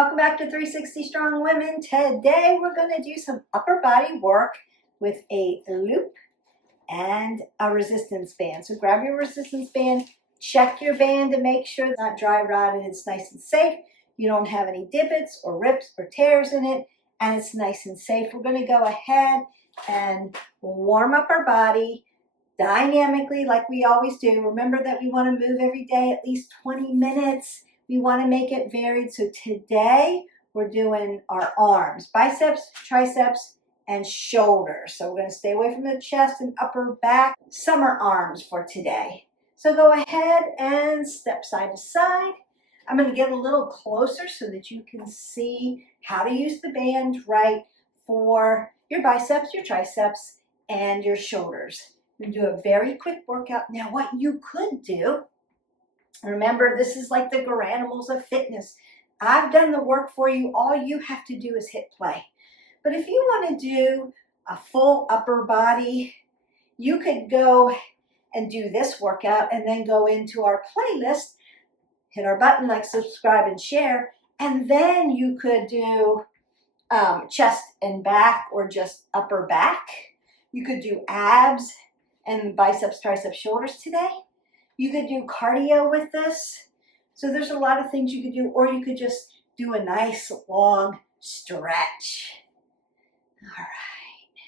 Welcome back to 360 Strong Women. Today we're going to do some upper body work with a loop and a resistance band. So grab your resistance band, check your band to make sure it's not dry rotted, it's nice and safe. You don't have any divots or rips or tears in it, and it's nice and safe. We're going to go ahead and warm up our body dynamically like we always do. Remember that we want to move every day at least 20 minutes. We want to make it varied. So today we're doing our arms, biceps, triceps, and shoulders. So we're going to stay away from the chest and upper back. Summer arms for today. So go ahead and step side to side. I'm going to get a little closer so that you can see how to use the band right for your biceps, your triceps, and your shoulders. We're going to do a very quick workout. Now what you could do, remember, this is like the Garanimals of fitness. I've done the work for you. All you have to do is hit play. But if you want to do a full upper body, you could go and do this workout and then go into our playlist, hit our button like subscribe and share, and then you could do chest and back or just upper back. You could do abs and biceps, triceps, shoulders today. You could do cardio with this. So there's a lot of things you could do, or you could just do a nice long stretch. All right.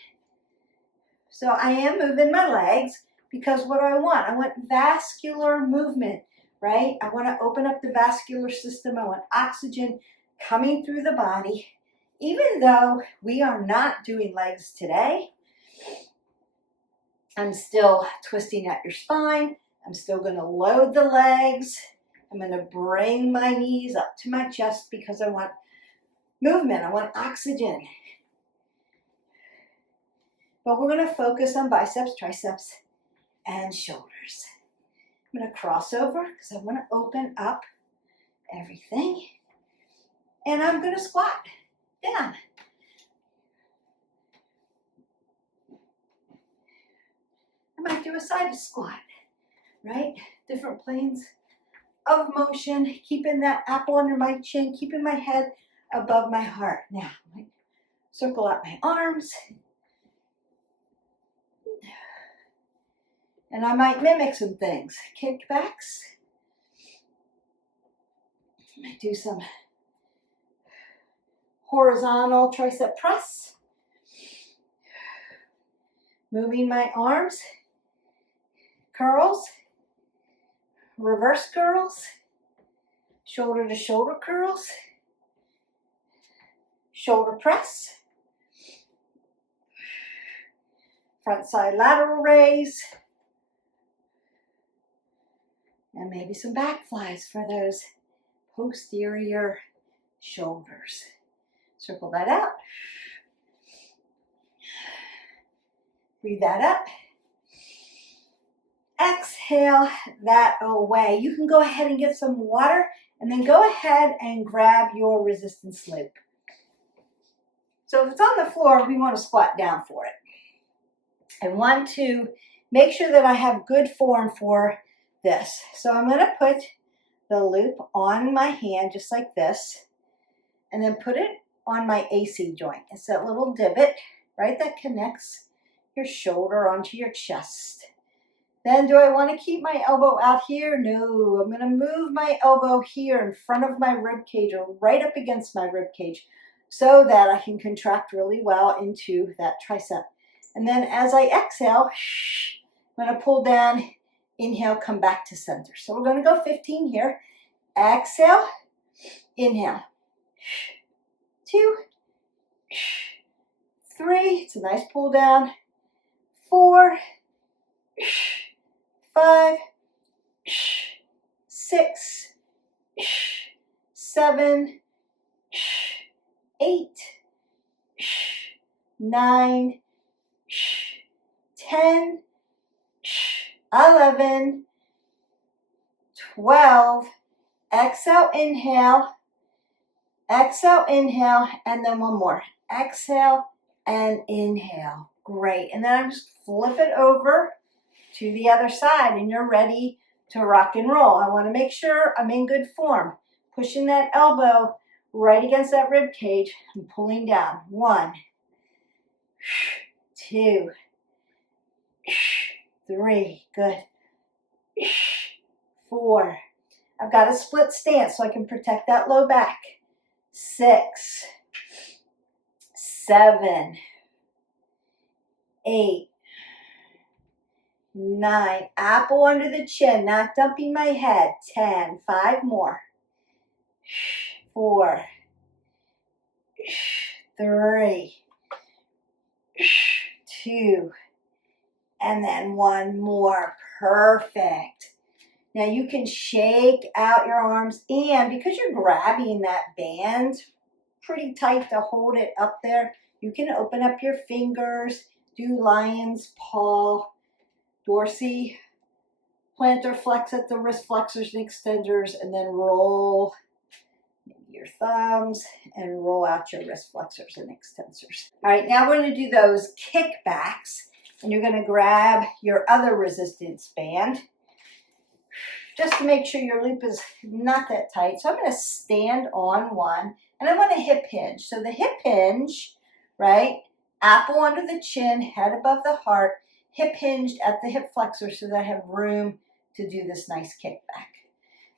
So I am moving my legs because what do I want? I want vascular movement, right? I want to open up the vascular system. I want oxygen coming through the body. Even though we are not doing legs today, I'm still twisting at your spine. I'm still going to load the legs. I'm going to bring my knees up to my chest because I want movement. I want oxygen. But we're going to focus on biceps, triceps, and shoulders. I'm going to cross over because I want to open up everything. And I'm going to squat down. I might do a side squat. Right? Different planes of motion, keeping that apple under my chin, keeping my head above my heart. Now, circle out my arms. And I might mimic some things. Kickbacks. I might do some horizontal tricep press. Moving my arms. Curls. Reverse curls, shoulder to shoulder curls, shoulder press, front side lateral raise, and maybe some back flies for those posterior shoulders. Circle that out. Breathe that up. Exhale that away. You can go ahead and get some water and then go ahead and grab your resistance loop. So if it's on the floor, we want to squat down for it. I want to make sure that I have good form for this. So I'm going to put the loop on my hand just like this and then put it on my AC joint. It's that little divot, right, that connects your shoulder onto your chest. Then do I want to keep my elbow out here? No, I'm going to move my elbow here in front of my rib cage or right up against my rib cage so that I can contract really well into that tricep. And then as I exhale, I'm going to pull down, inhale, come back to center. So we're going to go 15 here. Exhale, inhale. 2, 3, it's a nice pull down. 4, 5, 6, 7, 8, 9, 10, 11, 12. Exhale, inhale, and then one more. Exhale and inhale. Great. And then I just flip it over to the other side and you're ready to rock and roll. I want to make sure I'm in good form. Pushing that elbow right against that rib cage. I'm pulling down. 1, 2, 3. Good. 4. I've got a split stance so I can protect that low back. 6, 7, 8, 9. Apple under the chin, not dumping my head. 10. 5 more. 4, 3, 2, and then 1 more. Perfect. Now you can shake out your arms, and because you're grabbing that band pretty tight to hold it up there, you can open up your fingers, do lion's paw, dorsey, plantar flex at the wrist flexors and extenders, and then roll your thumbs and roll out your wrist flexors and extensors. All right, now we're going to do those kickbacks, and you're going to grab your other resistance band just to make sure your loop is not that tight. So I'm going to stand on one, and I want to hip hinge. So the hip hinge, right, apple under the chin, head above the heart, hip hinged at the hip flexor so that I have room to do this nice kickback.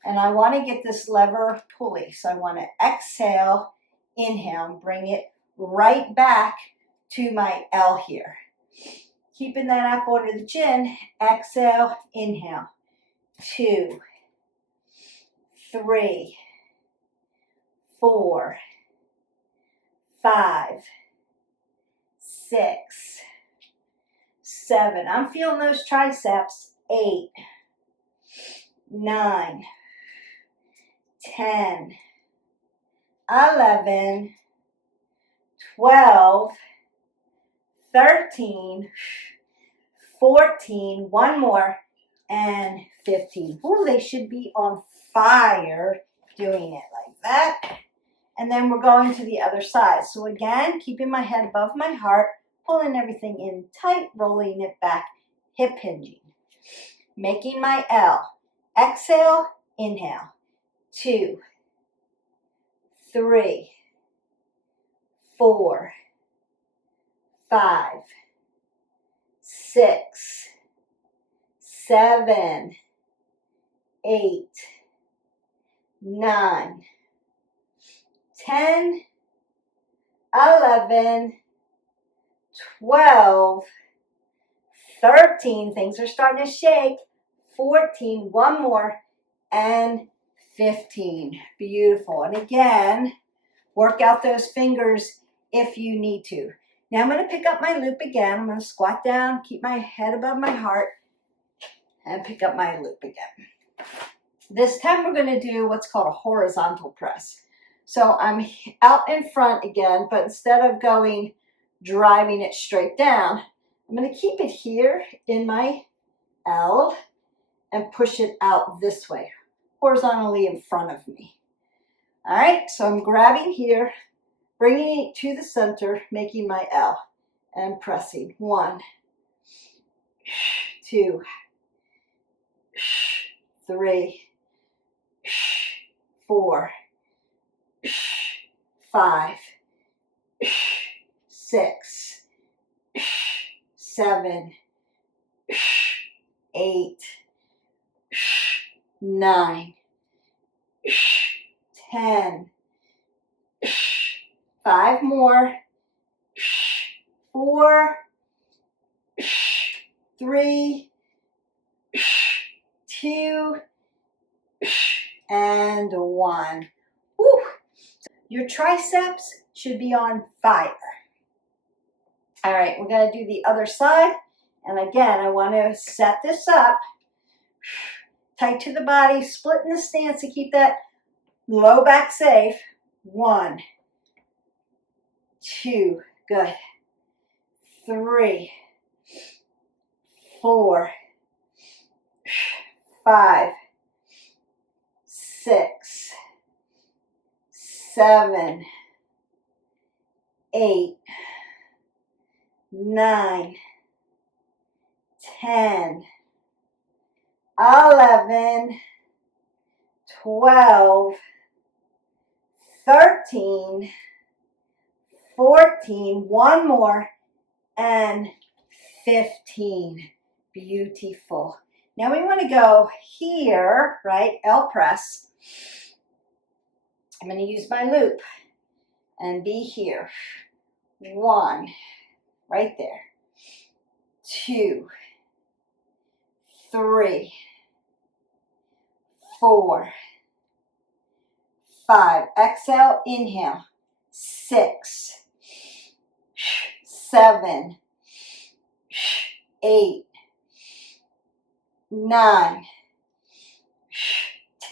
And I want to get this lever pulley. So I want to exhale, inhale, bring it right back to my L here. Keeping that apple under the chin, exhale, inhale. 2, 3, 4, 5, 6, 7. I'm feeling those triceps. 8, 9, 10, 11, 12, 13, 14, 1 more, and 15. Ooh, they should be on fire doing it like that. And then we're going to the other side. So again, keeping my head above my heart, pulling everything in tight, rolling it back, hip hinging. Making my L. Exhale, inhale. 2, 3, 4, 5, 6, 7, 8, 9, 10, 11, 12, 13, things are starting to shake, 14, 1 more, and 15. Beautiful. And again, work out those fingers if you need to. Now I'm going to pick up my loop again. I'm going to squat down, keep my head above my heart, and pick up my loop again. This time we're going to do what's called a horizontal press. So I'm out in front again, but instead of driving it straight down, I'm going to keep it here in my L and push it out this way, horizontally in front of me. All right, so I'm grabbing here, bringing it to the center, making my L, and pressing. 1, 2, 3, 4, 5, 6, 7, 8, 9, 10, 5 more, 4, 3, 2, and 1. Woo. Your triceps should be on fire. All right, we're going to do the other side. And again, I want to set this up tight to the body, splitting the stance to keep that low back safe. 1, 2, good. 3, 4, 5, 6, 7, 8, 9, 10, 11, 12, 13, 13, 14, one more, and 15. Beautiful. Now we want to go here, right? L press. I'm going to use my loop and be here. 1, right there. 2, 3, 4, 5. Exhale, inhale. 6, 7, 8, 9,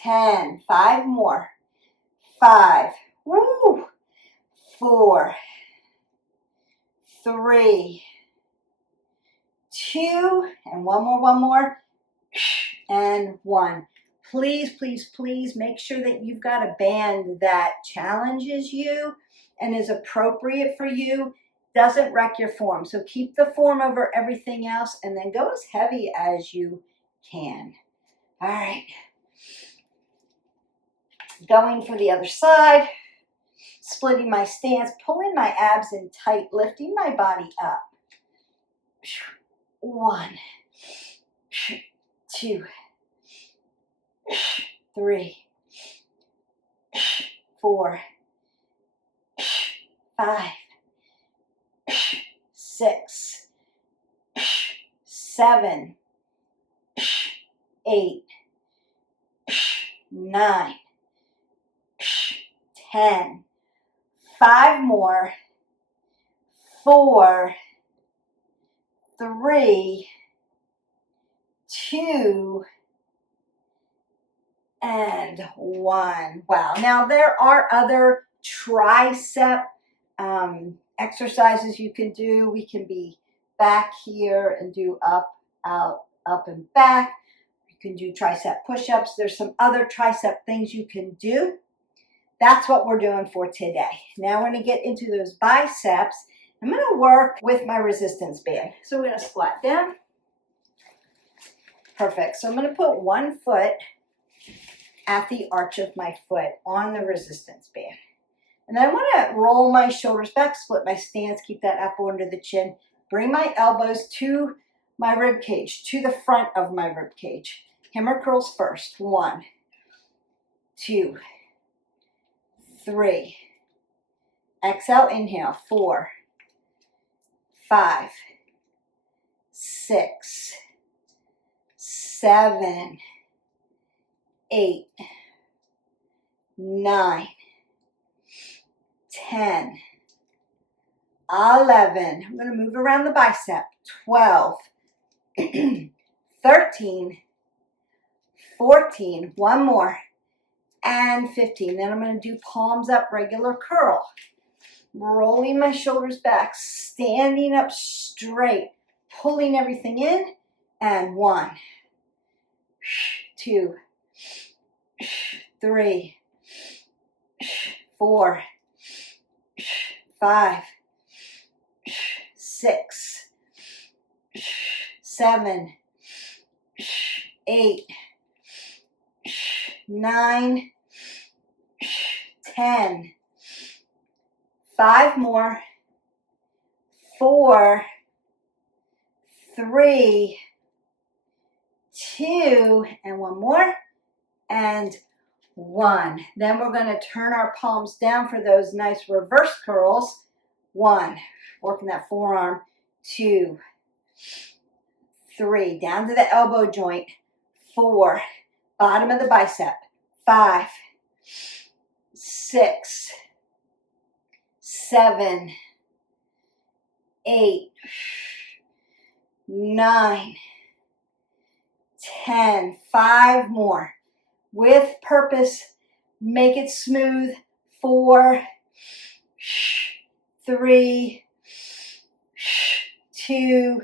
10. 5 more. 5, woo, 4, 3, 2, and one more, and 1. Please, please, please make sure that you've got a band that challenges you and is appropriate for you, doesn't wreck your form. So keep the form over everything else and then go as heavy as you can. All right. Going for the other side, splitting my stance, pulling my abs in tight, lifting my body up. 1, 2, 3, 4, 5, 6, 7, 8, 9, 10. 5 more. 4, 3, 2, and 1. Wow. Now there are other tricep exercises you can do. We can be back here and do up, out, up, and back. You can do tricep push-ups. There's some other tricep things you can do. That's what we're doing for today. Now we're going to get into those biceps. I'm going to work with my resistance band. So we're going to squat down. Perfect. So I'm going to put one foot at the arch of my foot on the resistance band. And then I want to roll my shoulders back, split my stance, keep that elbow under the chin, bring my elbows to my rib cage, to the front of my rib cage. Hammer curls first. 1, 2, 3. Exhale, inhale. 4, 5, 6, 7, 8, 9, 10, 11. I'm going to move around the bicep. 12, 13, 14. One more. And 15. Then I'm going to do palms up, regular curl. Rolling my shoulders back, standing up straight, pulling everything in. And 1, 2, 3, 4, 5, 6, 7, 8, 9, 10. 5 more. 4, 3, 2, and one more, and 1. Then we're going to turn our palms down for those nice reverse curls. 1, working that forearm. 2, 3, down to the elbow joint. 4, bottom of the bicep. 5, 6, 7, 8, 9, 10. 5 more. With purpose, make it smooth. 4, 3, 2,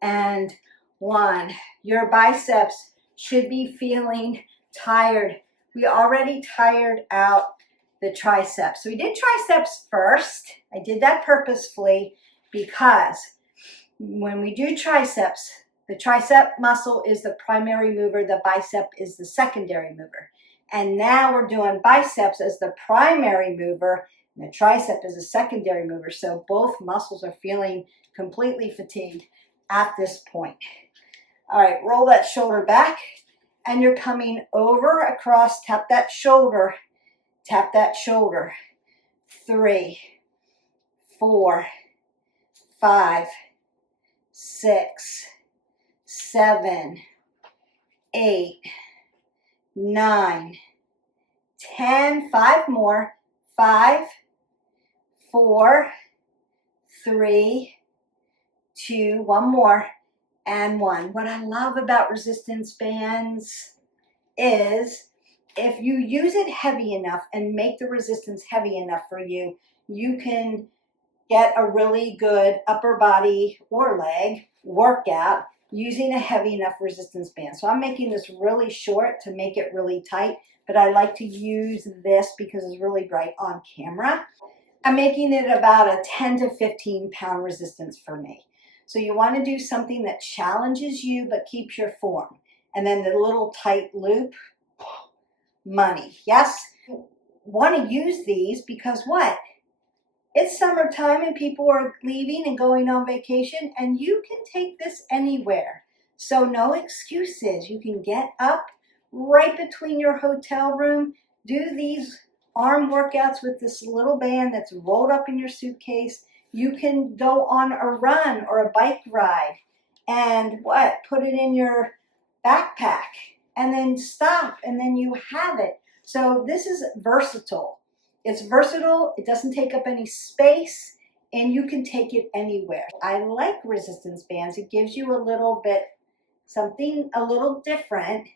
and 1. Your biceps should be feeling tired. We already tired out the triceps. So we did triceps first. I did that purposefully because when we do triceps, the tricep muscle is the primary mover, the bicep is the secondary mover. And now we're doing biceps as the primary mover, and the tricep is a secondary mover. So both muscles are feeling completely fatigued at this point. All right, roll that shoulder back, and you're coming over across, tap that shoulder, tap that shoulder. 3, 4, 5, 6, 7, 8, 9, 10, 5 more, 5, 4, 3, 2, 1 more, and 1. What I love about resistance bands is if you use it heavy enough and make the resistance heavy enough for you, you can get a really good upper body or leg workout using a heavy enough resistance band. So I'm making this really short to make it really tight, but I like to use this because it's really bright on camera. I'm making it about a 10 to 15 pound resistance for me. So you want to do something that challenges you but keeps your form. And then the little tight loop, money. Yes, want to use these because what? It's summertime and people are leaving and going on vacation, and you can take this anywhere. So no excuses. You can get up right between your hotel room, do these arm workouts with this little band that's rolled up in your suitcase. You can go on a run or a bike ride and what? Put it in your backpack and then stop, and then you have it. So this is versatile. It's versatile, it doesn't take up any space, and you can take it anywhere. I like resistance bands. It gives you a little bit, something a little different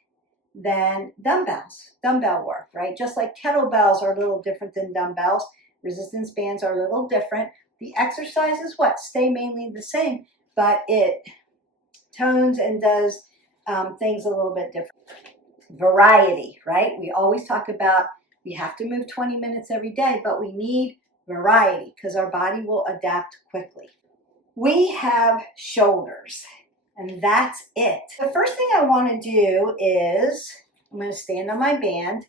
than dumbbells, dumbbell work, right? Just like kettlebells are a little different than dumbbells, resistance bands are a little different. The exercises, what? Stay mainly the same, but it tones and does things a little bit different. Variety, right? We always talk about we have to move 20 minutes every day, but we need variety because our body will adapt quickly. We have shoulders, and that's it. The first thing I want to do is, I'm going to stand on my band.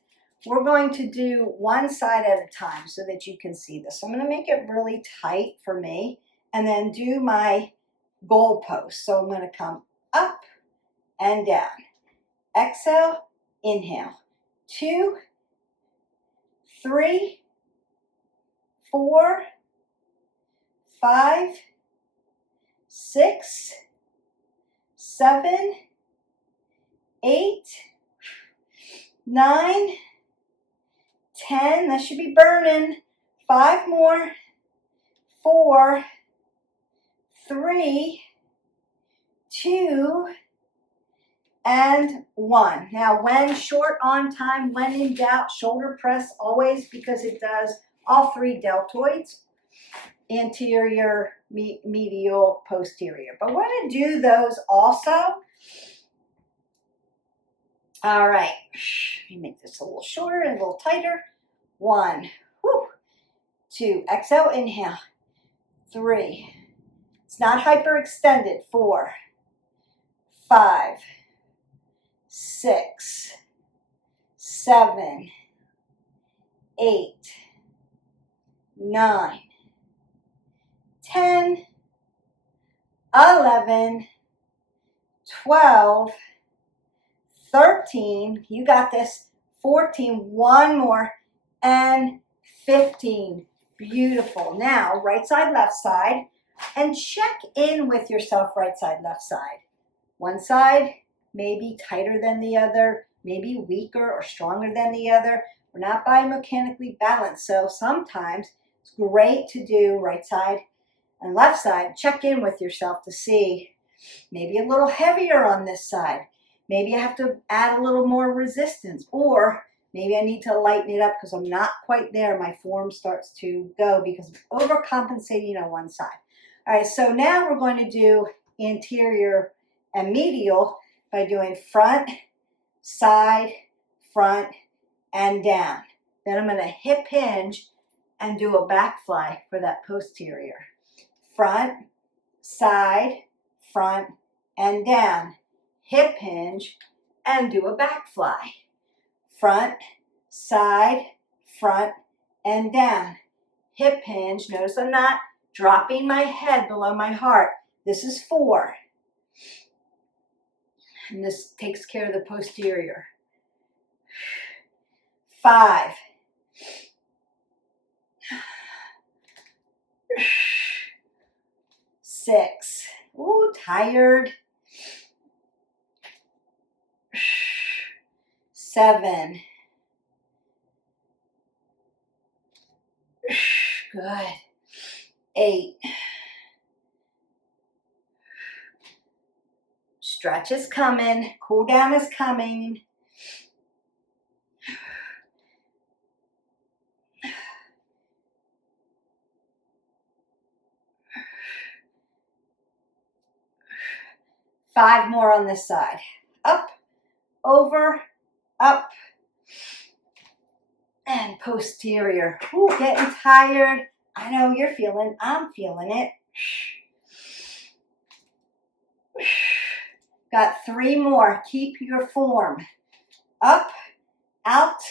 We're going to do one side at a time so that you can see this. So I'm going to make it really tight for me and then do my goal post. So I'm going to come up and down. Exhale, inhale. 2, 3, 4, 5, 6, 7, 8, 9, 10. That should be burning. 5 more. 4, 3, 2, and 1. Now, when short on time, when in doubt, shoulder press always, because it does all 3 deltoids, anterior, medial, posterior. But we're going to do those also. All right. Let me make this a little shorter and a little tighter. 1, 2, exhale, inhale. 3. It's not hyperextended. 4, 5, 6, 7, 8, 9, 10, 11, 12, 13, you got this, 14, 1 more, and 15. Beautiful. Now, right side, left side, and check in with yourself, right side, left side. One side may be tighter than the other, maybe weaker or stronger than the other. We're not biomechanically balanced, so sometimes it's great to do right side and left side. Check in with yourself to see maybe a little heavier on this side. Maybe I have to add a little more resistance, or maybe I need to lighten it up because I'm not quite there. My form starts to go because I'm overcompensating on one side. All right, so now we're going to do anterior and medial by doing front, side, front, and down. Then I'm going to hip hinge and do a back fly for that posterior. Front, side, front, and down. Hip hinge and do a back fly. front, side, front, and down. Hip hinge. Notice I'm not dropping my head below my heart. This is 4. And this takes care of the posterior. 5. 6. Ooh, tired. 7. Good. 8. Stretch is coming. Cool down is coming. 5 more on this side. Up, over, up, and posterior. Ooh, getting tired. I know you're feeling, I'm feeling it. Got 3 more. Keep your form. Up, out,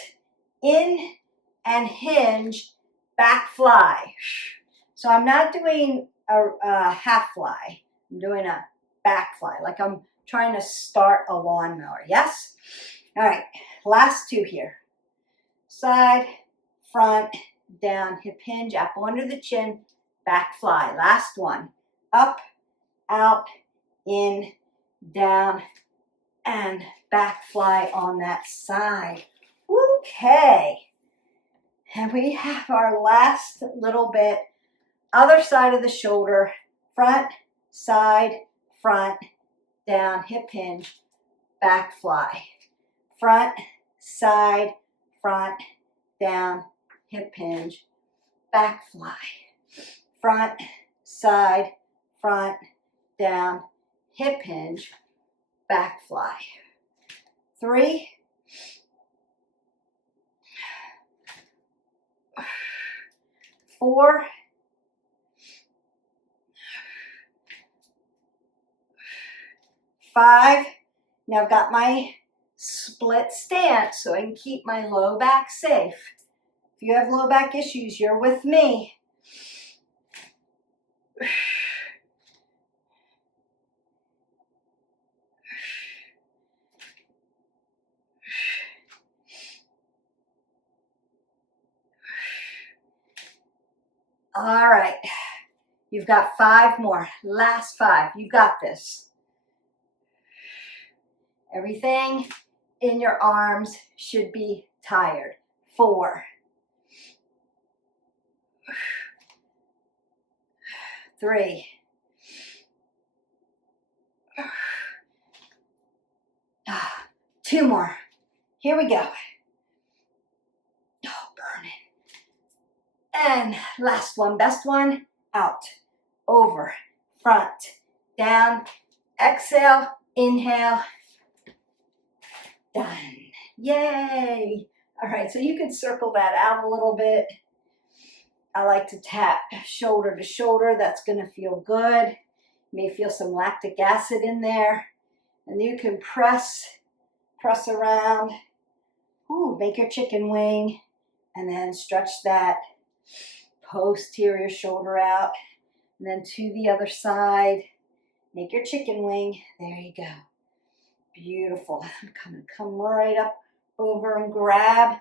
in, and hinge, back fly. So I'm not doing a half fly. I'm doing a back fly, like I'm trying to start a lawnmower. Yes? All right, last 2 here. Side, front, down, hip hinge, apple under the chin, back fly. Last one. Up, out, in, down, and back fly on that side. Okay. And we have our last little bit. Other side of the shoulder, front, side, front, down, hip hinge, back fly. Front, side, front, down, hip hinge, back fly. Front, side, front, down, hip hinge, back fly. 3, 4, 5. Now I've got my split stance so I can keep my low back safe. If you have low back issues, you're with me. All right, you've got 5 more. Last 5. You got this. Everything in your arms should be tired. 4, 3, 2 more. Here we go. Oh, burning. And last one, best one. Out, over, front, down. Exhale, inhale. Done. Yay. All right, so you can circle that out a little bit. I like to tap shoulder to shoulder. That's going to feel good. You may feel some lactic acid in there. And you can press around. Ooh, make your chicken wing. And then stretch that posterior shoulder out. And then to the other side. Make your chicken wing. There you go. Beautiful. I'm come right up over and grab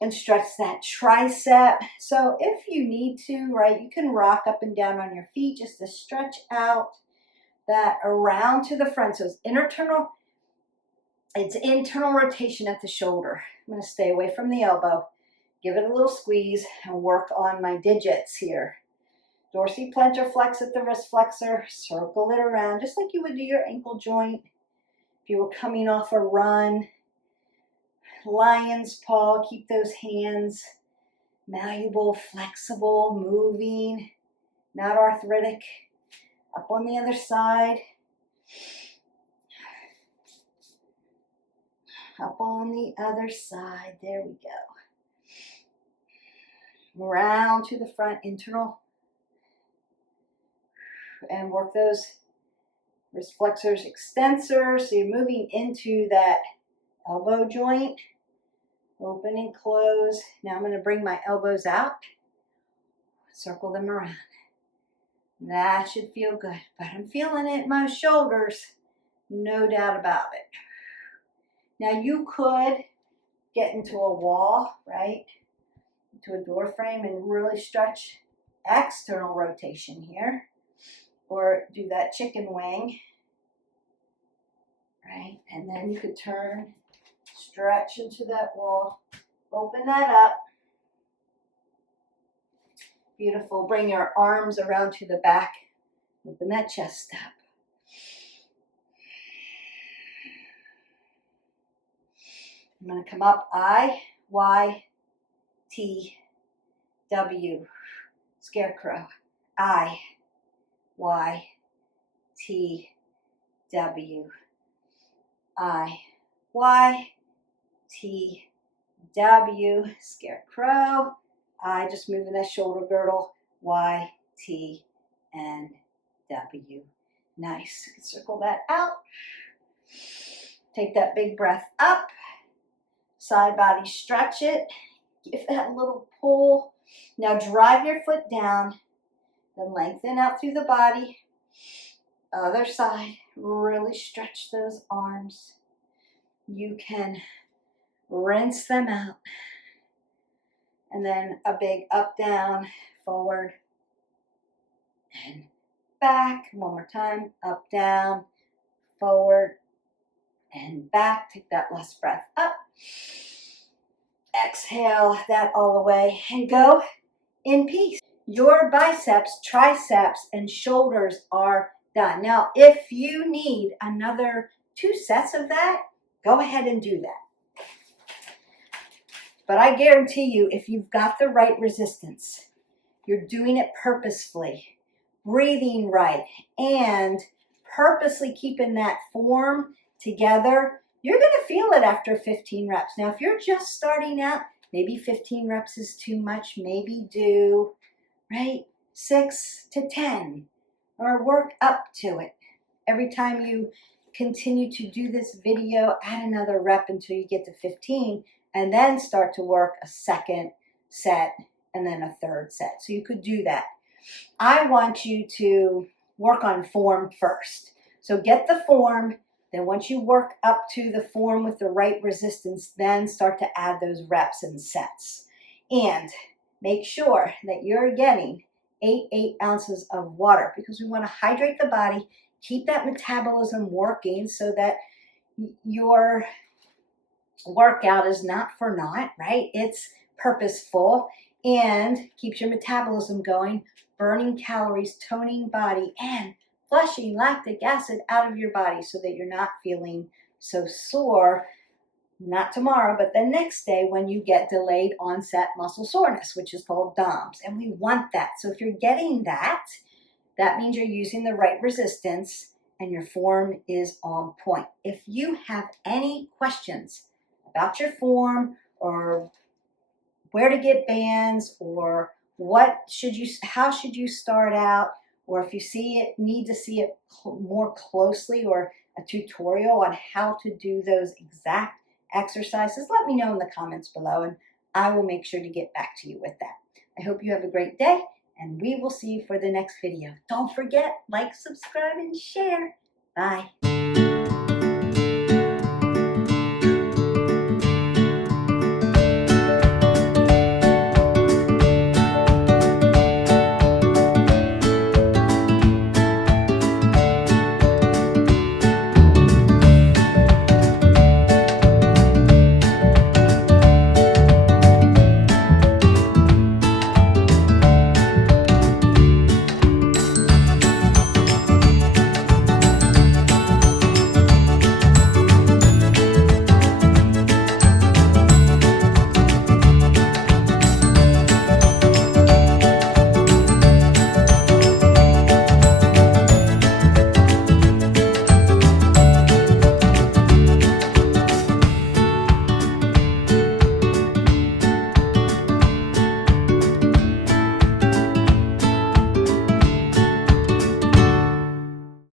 and stretch that tricep. So if you need to, right, you can rock up and down on your feet just to stretch out that around to the front. So it's internal rotation at the shoulder. I'm going to stay away from the elbow. Give it a little squeeze and work on my digits here. Dorsiplantar flex at the wrist flexor. Circle it around just like you would do your ankle joint. If you were coming off a run, lion's paw, keep those hands malleable, flexible, moving, not arthritic. Up on the other side. Up on the other side. There we go. Round to the front, internal. And work those wrist flexors, extensors. So you're moving into that elbow joint. Open and close. Now I'm going to bring my elbows out, circle them around. That should feel good, but I'm feeling it in my shoulders, no doubt about it. Now you could get into a wall, right, into a door frame and really stretch external rotation here, or do that chicken wing, right, and then you could turn, stretch into that wall, open that up. Beautiful. Bring your arms around to the back. Open that chest up. I'm going to come up. I, Y, T, W. Scarecrow. I, Y, T, W. I, Y, T, W. Scarecrow. I, just moving that shoulder girdle, Y, T, and W. Nice. You can circle that out. Take that big breath up. Side body stretch it. Give that a little pull. Now drive your foot down. Then lengthen out through the body. Other side. Really stretch those arms. You can rinse them out. And then a big up, down, forward, and back. One more time. Up, down, forward, and back. Take that last breath up. Exhale that all the way and go in peace. Your biceps, triceps, and shoulders are done. Now, if you need another 2 sets of that, go ahead and do that. But I guarantee you, if you've got the right resistance, you're doing it purposefully, breathing right, and purposely keeping that form together, you're going to feel it after 15 reps. Now, if you're just starting out, maybe 15 reps is too much. Maybe do, right, 6 to 10, or work up to it. Every time you continue to do this video, add another rep until you get to 15, and then start to work a second set and then a third set. So you could do that. I want you to work on form first. So get the form, then once you work up to the form with the right resistance, then start to add those reps and sets. And make sure that you're getting 8 ounces of water, because we want to hydrate the body, keep that metabolism working so that your workout is not for naught, right? It's purposeful and keeps your metabolism going, burning calories, toning body, and flushing lactic acid out of your body so that you're not feeling so sore, not tomorrow, but the next day when you get delayed onset muscle soreness, which is called DOMS. And we want that. So if you're getting that, that means you're using the right resistance and your form is on point. If you have any questions about your form, or where to get bands, or how should you start out, or if you need to see it more closely, or a tutorial on how to do those exact exercises, let me know in the comments below and I will make sure to get back to you with that. I hope you have a great day and we will see you for the next video. Don't forget, like, subscribe, and share. Bye.